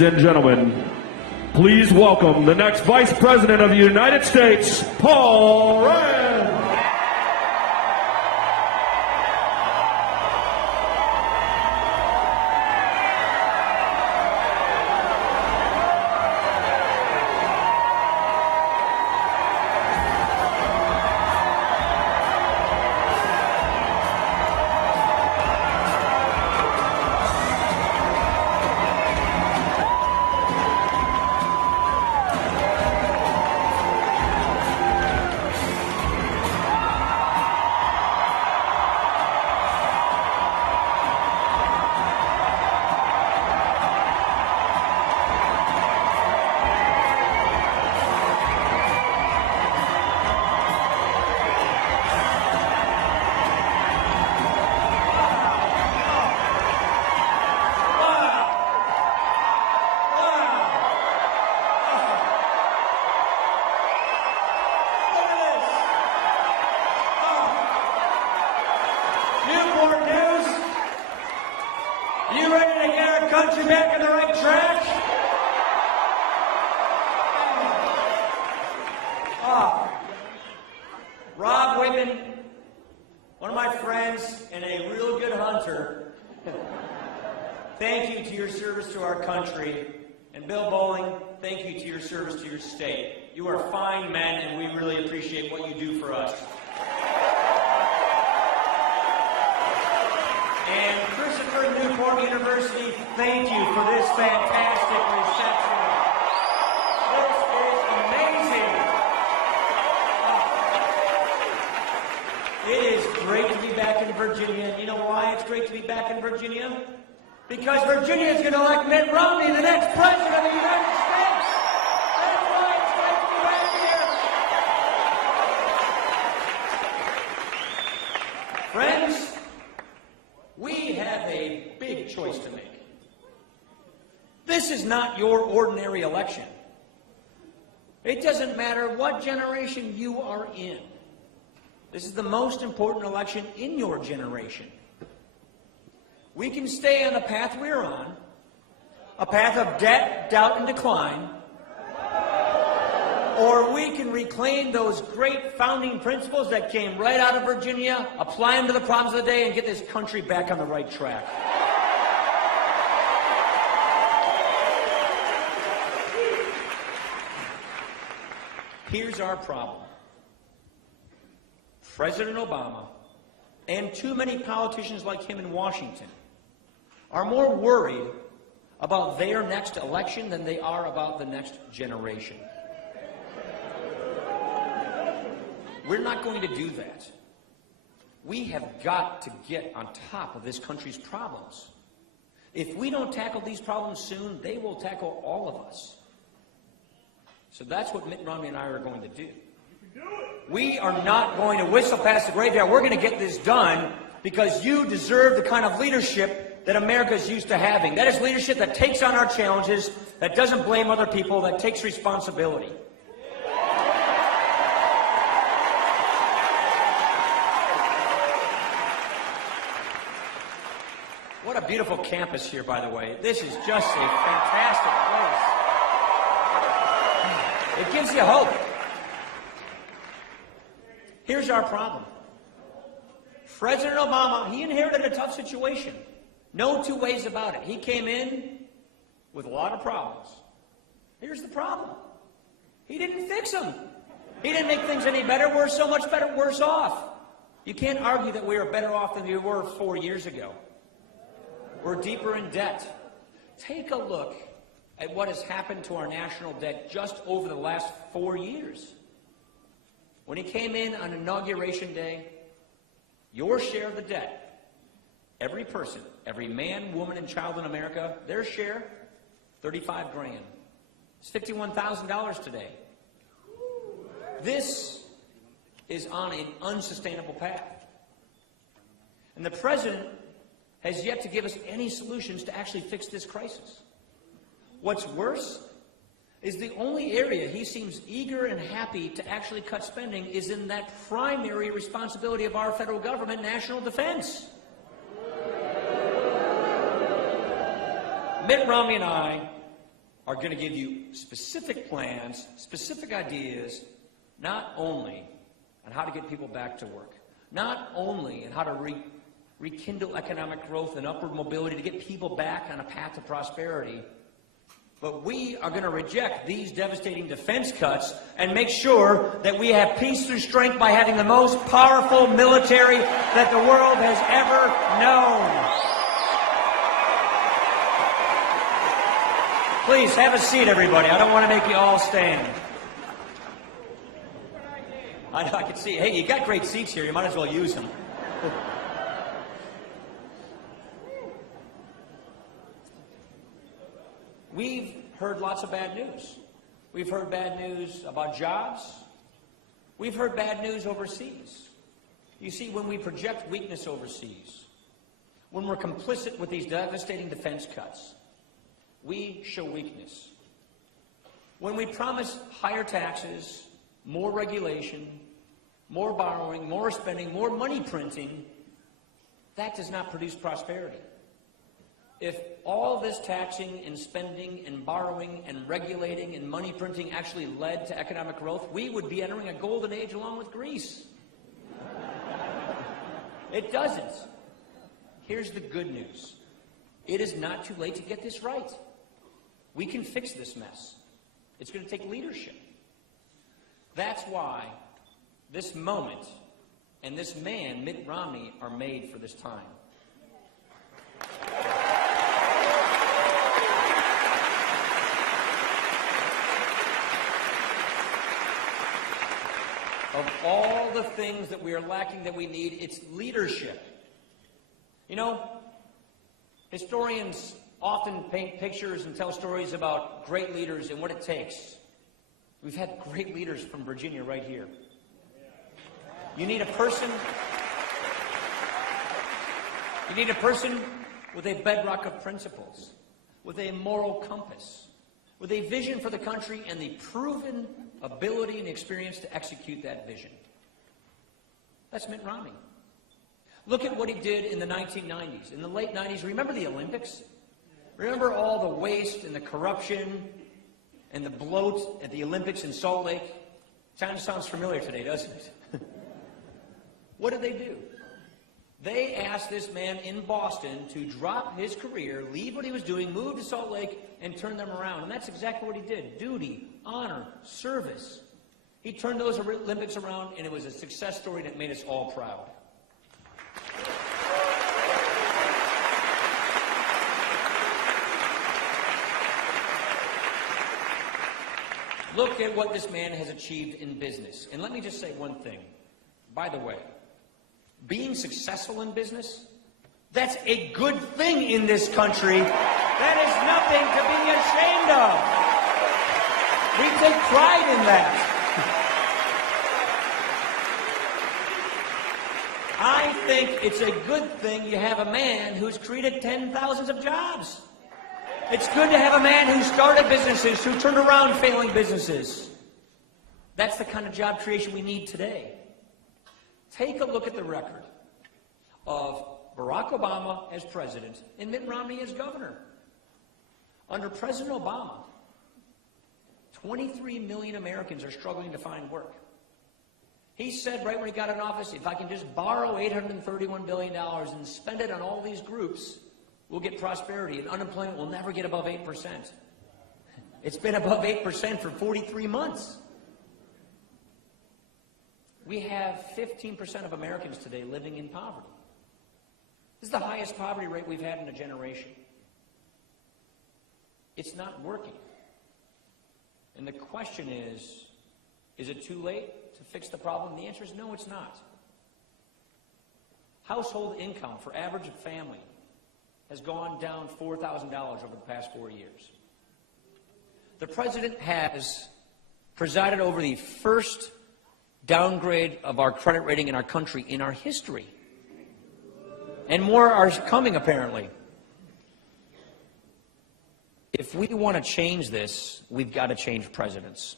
Ladies and gentlemen, please welcome the next Vice President of the United States, Paul Ryan. Newport News, you ready to get our country back on the right track? Rob Wiggin, one of my friends and a real good hunter, thank you to your service to our country. And Bill Bowling, thank you to your service to your state. You are fine men, and we really appreciate what you do for us. And Christopher Newport University, thank you for this fantastic reception. This is amazing. It is great to be back in Virginia. And you know why it's great to be back in Virginia? Because Virginia is going to elect Mitt Romney the next president of the United States. That's why it's great to be back here. Friends, we have a big choice to make. This is not your ordinary election. It doesn't matter what generation you are in. This is the most important election in your generation. We can stay on the path we're on, a path of debt, doubt, and decline, or we can reclaim those great founding principles that came right out of Virginia, apply them to the problems of the day, and get this country back on the right track. Here's our problem. President Obama and too many politicians like him in Washington are more worried about their next election than they are about the next generation. We're not going to do that. We have got to get on top of this country's problems. If we don't tackle these problems soon, they will tackle all of us. So that's what Mitt Romney and I are going to do. We are not going to whistle past the graveyard. We're going to get this done because you deserve the kind of leadership that America is used to having. That is leadership that takes on our challenges, that doesn't blame other people, that takes responsibility. What a beautiful campus here, by the way. This is just a fantastic place. It gives you hope. Here's our problem. President Obama, he inherited a tough situation. No two ways about it. He came in with a lot of problems. Here's the problem. He didn't fix them. He didn't make things any better. We're so much better, worse off. You can't argue that we are better off than we were 4 years ago. We're deeper in debt. Take a look at what has happened to our national debt just over the last 4 years. When he came in on Inauguration Day, your share of the debt, every person, every man, woman, and child in America, their share, $35 grand. It's $51,000 today. This is on an unsustainable path. And the president has yet to give us any solutions to actually fix this crisis. What's worse is the only area he seems eager and happy to actually cut spending is in that primary responsibility of our federal government, national defense. Mitt Romney and I are going to give you specific plans, specific ideas, not only on how to get people back to work, not only on how to rekindle economic growth and upward mobility to get people back on a path to prosperity, but we are going to reject these devastating defense cuts and make sure that we have peace through strength by having the most powerful military that the world has ever known. Please have a seat, everybody. I don't want to make you all stand. I know, I can see. Hey, you got great seats here. You might as well use them. We've heard lots of bad news. We've heard bad news about jobs. We've heard bad news overseas. You see, when we project weakness overseas, when we're complicit with these devastating defense cuts, we show weakness. When we promise higher taxes, more regulation, more borrowing, more spending, more money printing, that does not produce prosperity. If all this taxing and spending and borrowing and regulating and money printing actually led to economic growth, we would be entering a golden age along with Greece. It doesn't. Here's the good news. It is not too late to get this right. We can fix this mess. It's going to take leadership. That's why this moment and this man, Mitt Romney, are made for this time. Of all the things that we are lacking that we need, it's leadership. You know, historians often paint pictures and tell stories about great leaders and what it takes. We've had great leaders from Virginia right here. You need a person with a bedrock of principles, with a moral compass, with a vision for the country and the proven ability and experience to execute that vision. That's Mitt Romney. Look at what he did in the 1990s. In the late 90s, remember the Olympics? Remember all the waste and the corruption and the bloat at the Olympics in Salt Lake? Kind of sounds familiar today, doesn't it? What did they do? They asked this man in Boston to drop his career, leave what he was doing, move to Salt Lake, and turn them around. And that's exactly what he did. Duty, honor, service. He turned those Olympics around, and it was a success story that made us all proud. Look at what this man has achieved in business. And let me just say one thing. By the way, being successful in business, that's a good thing in this country. That is nothing to be ashamed of. We take pride in that. I think it's a good thing you have a man who's created thousands of jobs. It's good to have a man who started businesses, who turned around failing businesses. That's the kind of job creation we need today. Take a look at the record of Barack Obama as president and Mitt Romney as governor. Under President Obama, 23 million Americans are struggling to find work. He said right when he got in office, if I can just borrow $831 billion and spend it on all these groups, we'll get prosperity, and unemployment will never get above 8%. It's been above 8% for 43 months. We have 15% of Americans today living in poverty. This is the highest poverty rate we've had in a generation. It's not working. And the question is it too late to fix the problem? The answer is no, it's not. Household income for average family has gone down $4,000 over the past 4 years. The president has presided over the first downgrade of our credit rating in our country in our history. And more are coming, apparently. If we want to change this, we've got to change presidents.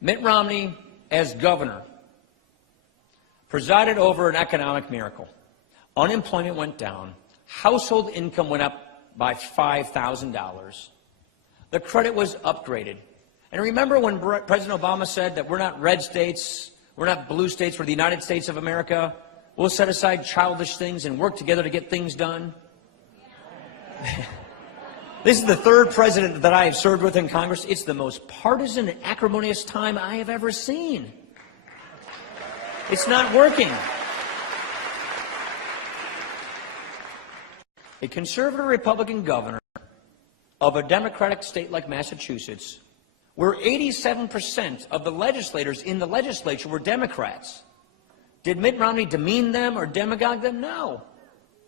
Mitt Romney, as governor, presided over an economic miracle. Unemployment went down. Household income went up by $5,000. The credit was upgraded. And remember when President Obama said that we're not red states, we're not blue states, we're the United States of America. We'll set aside childish things and work together to get things done. This is the third president that I have served with in Congress. It's the most partisan and acrimonious time I have ever seen. It's not working. A conservative Republican governor of a Democratic state like Massachusetts, where 87% of the legislators in the legislature were Democrats. Did Mitt Romney demean them or demagogue them? No.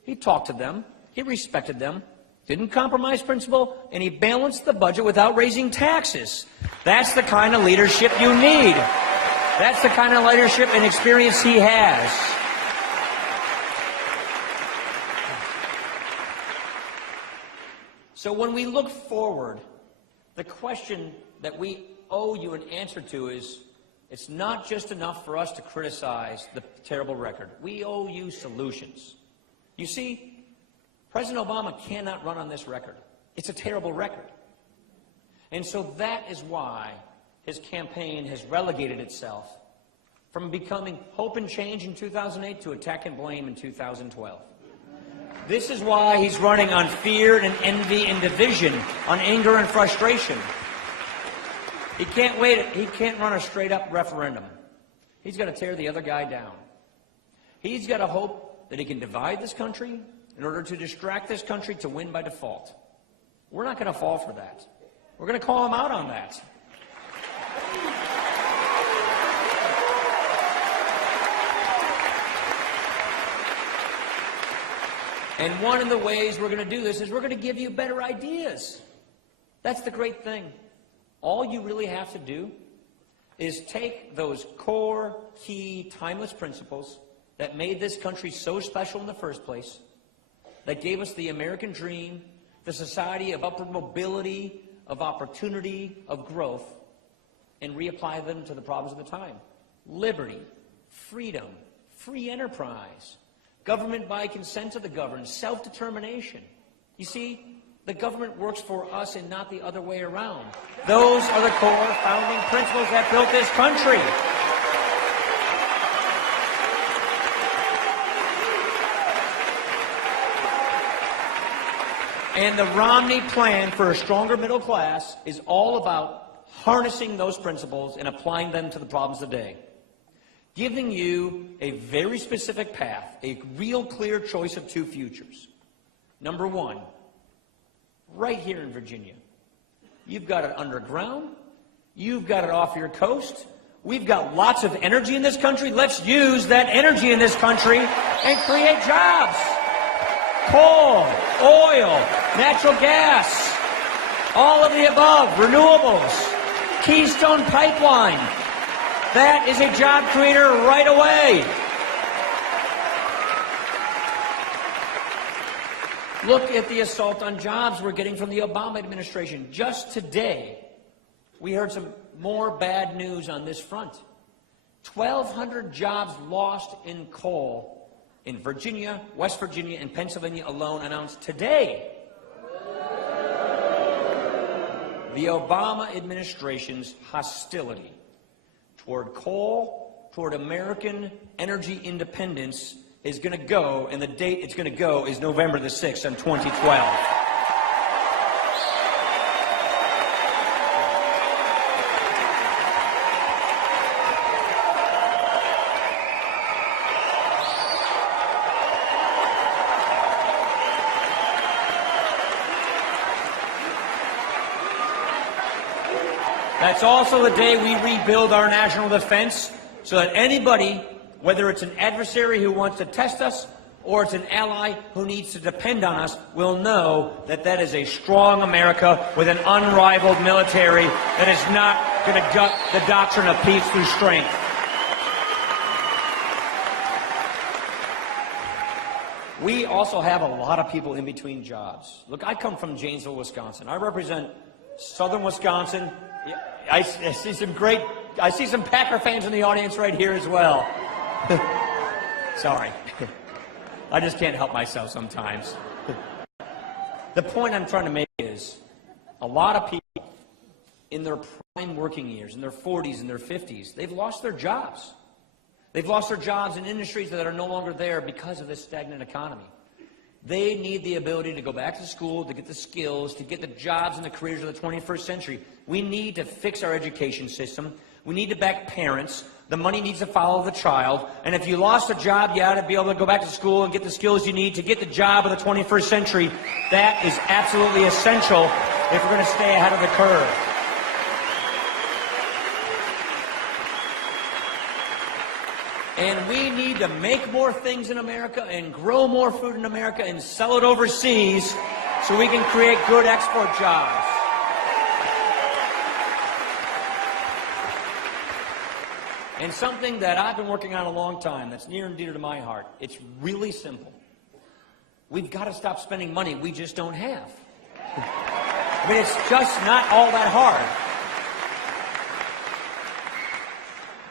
He talked to them. He respected them. Didn't compromise principle, and he balanced the budget without raising taxes. That's the kind of leadership you need. That's the kind of leadership and experience he has. So when we look forward, the question that we owe you an answer to is, it's not just enough for us to criticize the terrible record. We owe you solutions. You see, President Obama cannot run on this record. It's a terrible record. And so that is why his campaign has relegated itself from becoming hope and change in 2008 to attack and blame in 2012. This is why he's running on fear and envy and division, on anger and frustration. He can't wait. He can't run a straight-up referendum. He's got to tear the other guy down. He's got to hope that he can divide this country in order to distract this country to win by default. We're not going to fall for that. We're going to call him out on that. And one of the ways we're going to do this is we're going to give you better ideas. That's the great thing. All you really have to do is take those core, key, timeless principles that made this country so special in the first place, that gave us the American dream, the society of upward mobility, of opportunity, of growth, and reapply them to the problems of the time. Liberty, freedom, free enterprise, government by consent of the governed, self-determination. You see, the government works for us and not the other way around. Those are the core founding principles that built this country. And the Romney plan for a stronger middle class is all about harnessing those principles and applying them to the problems of the day. Giving you a very specific path, a real clear choice of two futures. Number one, right here in Virginia. You've got it underground. You've got it off your coast. We've got lots of energy in this country. Let's use that energy in this country and create jobs. Coal, oil, natural gas, all of the above, renewables, Keystone Pipeline. That is a job creator right away. Look at the assault on jobs we're getting from the Obama administration. Just today, we heard some more bad news on this front. 1,200 jobs lost in coal in Virginia, West Virginia, and Pennsylvania alone announced today. The Obama administration's hostility toward coal, toward American energy independence is going to go, and the date it's going to go is November the 6th in 2012. That's also the day we rebuild our national defense so that anybody, whether it's an adversary who wants to test us or it's an ally who needs to depend on us, will know that that is a strong America with an unrivaled military that is not going to gut the doctrine of peace through strength. We also have a lot of people in between jobs. Look, I come from Janesville, Wisconsin. I represent southern Wisconsin. I see some great I see some Packer fans in the audience right here as well. Sorry. I just can't help myself sometimes. The point I'm trying to make is a lot of people in their prime working years, in their 40s and their 50s, they've lost their jobs. They've lost their jobs in industries that are no longer there because of this stagnant economy. They need the ability to go back to school, to get the skills, to get the jobs and the careers of the 21st century. We need to fix our education system. We need to back parents. The money needs to follow the child. And if you lost a job, you ought to be able to go back to school and get the skills you need to get the job of the 21st century. That is absolutely essential if we're going to stay ahead of the curve. And we need to make more things in America and grow more food in America and sell it overseas so we can create good export jobs. And something that I've been working on a long time that's near and dear to my heart, it's really simple. We've got to stop spending money we just don't have. I mean, it's just not all that hard.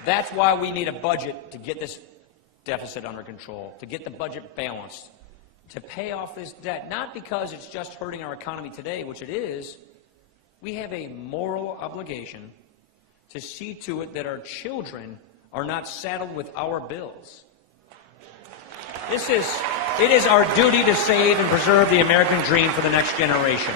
That's why we need a budget to get this deficit under control, to get the budget balanced, to pay off this debt, not because it's just hurting our economy today, which it is. We have a moral obligation to see to it that our children are not saddled with our bills. It is our duty to save and preserve the American dream for the next generation.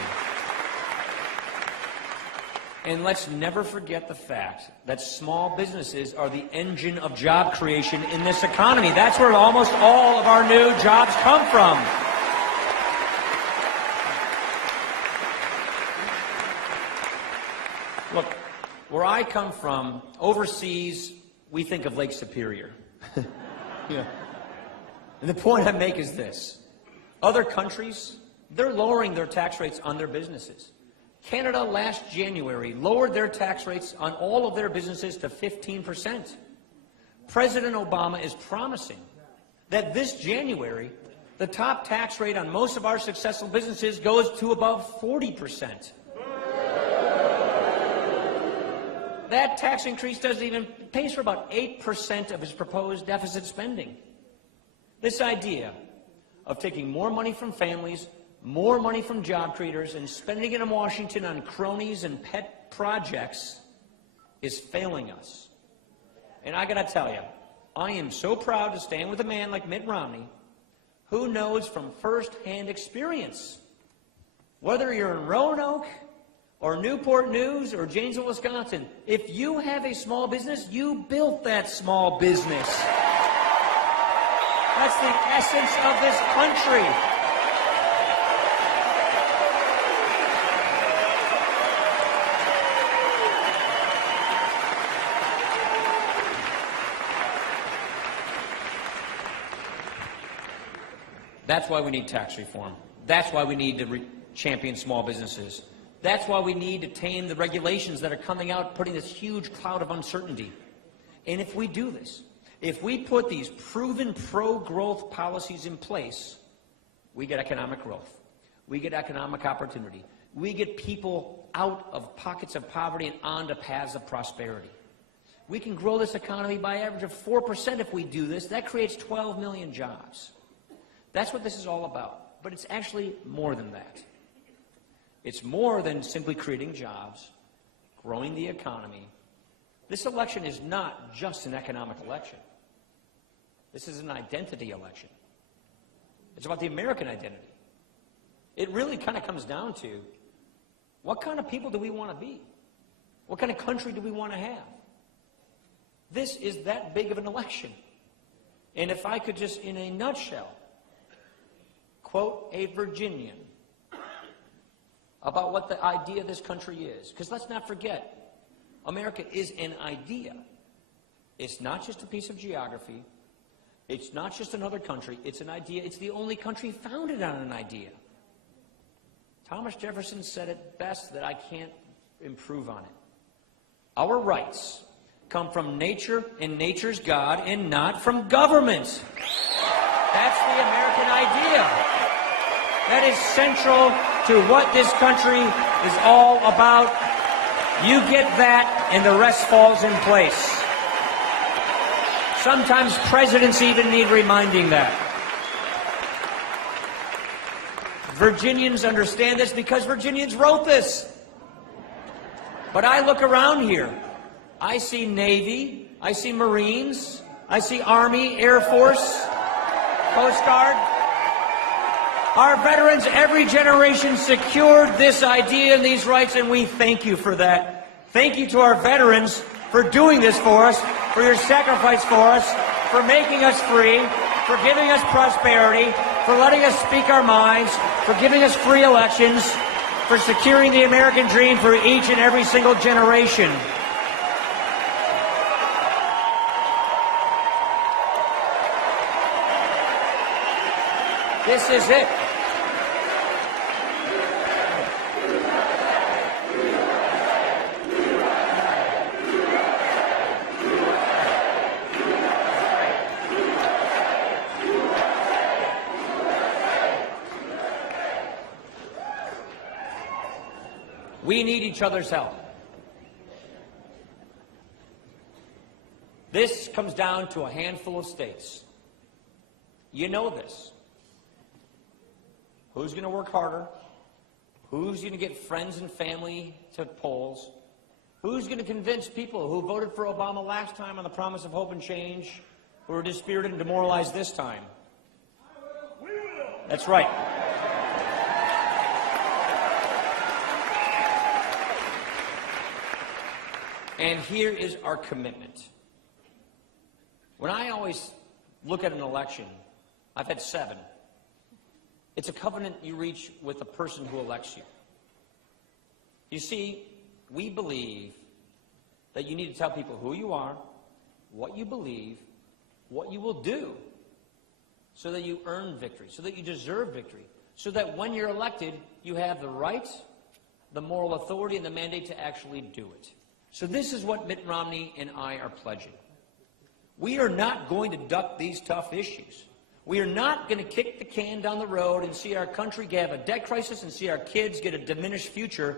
And let's never forget the fact that small businesses are the engine of job creation in this economy. That's where almost all of our new jobs come from. Look, where I come from, overseas, we think of Lake Superior. Yeah. And the point I make is this. Other countries, they're lowering their tax rates on their businesses. Canada last January lowered their tax rates on all of their businesses to 15%. President Obama is promising that this January, the top tax rate on most of our successful businesses goes to above 40%. That tax increase doesn't even pays for about 8% of his proposed deficit spending. This idea of taking more money from families, more money from job creators, and spending it in Washington on cronies and pet projects is failing us. And I gotta tell you, I am so proud to stand with a man like Mitt Romney, who knows from first-hand experience, whether you're in Roanoke or Newport News or Janesville, Wisconsin, if you have a small business, you built that small business. That's the essence of this country. That's why we need tax reform. That's why we need to champion small businesses. That's why we need to tame the regulations that are coming out, putting this huge cloud of uncertainty. And if we do this, if we put these proven pro-growth policies in place, we get economic growth. We get economic opportunity. We get people out of pockets of poverty and onto paths of prosperity. We can grow this economy by an average of 4% if we do this. That creates 12 million jobs. That's what this is all about. But it's actually more than that. It's more than simply creating jobs, growing the economy. This election is not just an economic election. This is an identity election. It's about the American identity. It really kind of comes down to what kind of people do we want to be? What kind of country do we want to have? This is that big of an election. And if I could just, in a nutshell, quote a Virginian about what the idea of this country is. Because let's not forget, America is an idea. It's not just a piece of geography. It's not just another country. It's an idea. It's the only country founded on an idea. Thomas Jefferson said it best that I can't improve on it. Our rights come from nature and nature's God and not from government. That's the American idea. That is central to what this country is all about. You get that and the rest falls in place. Sometimes presidents even need reminding that. Virginians understand this because Virginians wrote this. But I look around here. I see Navy, I see Marines, I see Army, Air Force, Coast Guard. Our veterans, every generation, secured this idea and these rights, and we thank you for that. Thank you to our veterans for doing this for us, for your sacrifice for us, for making us free, for giving us prosperity, for letting us speak our minds, for giving us free elections, for securing the American dream for each and every single generation. This is it. We need each other's help. This comes down to a handful of states. You know this. Who's going to work harder? Who's going to get friends and family to polls? Who's going to convince people who voted for Obama last time on the promise of hope and change, who are dispirited and demoralized this time? We will. That's right. And here is our commitment. When I always look at an election, I've had 7. It's a covenant you reach with the person who elects you. You see, we believe that you need to tell people who you are, what you believe, what you will do, so that you earn victory, so that you deserve victory, so that when you're elected, you have the right, the moral authority, and the mandate to actually do it. So this is what Mitt Romney and I are pledging. We are not going to duck these tough issues. We are not going to kick the can down the road and see our country have a debt crisis and see our kids get a diminished future.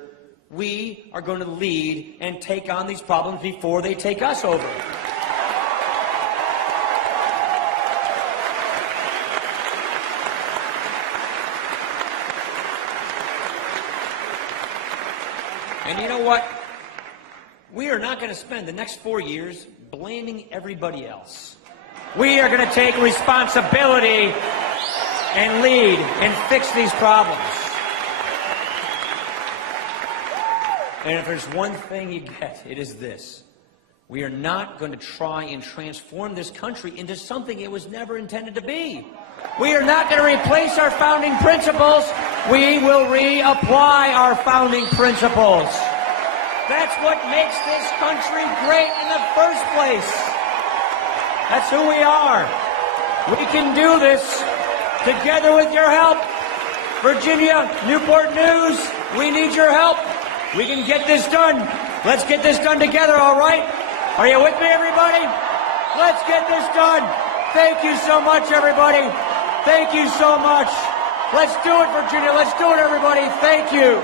We are going to lead and take on these problems before they take us over. And you know what? We are not going to spend the next 4 years blaming everybody else. We are going to take responsibility and lead and fix these problems. And if there's one thing you get, it is this. We are not going to try and transform this country into something it was never intended to be. We are not going to replace our founding principles. We will reapply our founding principles. That's what makes this country great in the first place. That's who we are. We can do this together with your help. Virginia, Newport News, we need your help. We can get this done. Let's get this done together, all right? Are you with me, everybody? Let's get this done. Thank you so much, everybody. Thank you so much. Let's do it, Virginia. Let's do it, everybody. Thank you.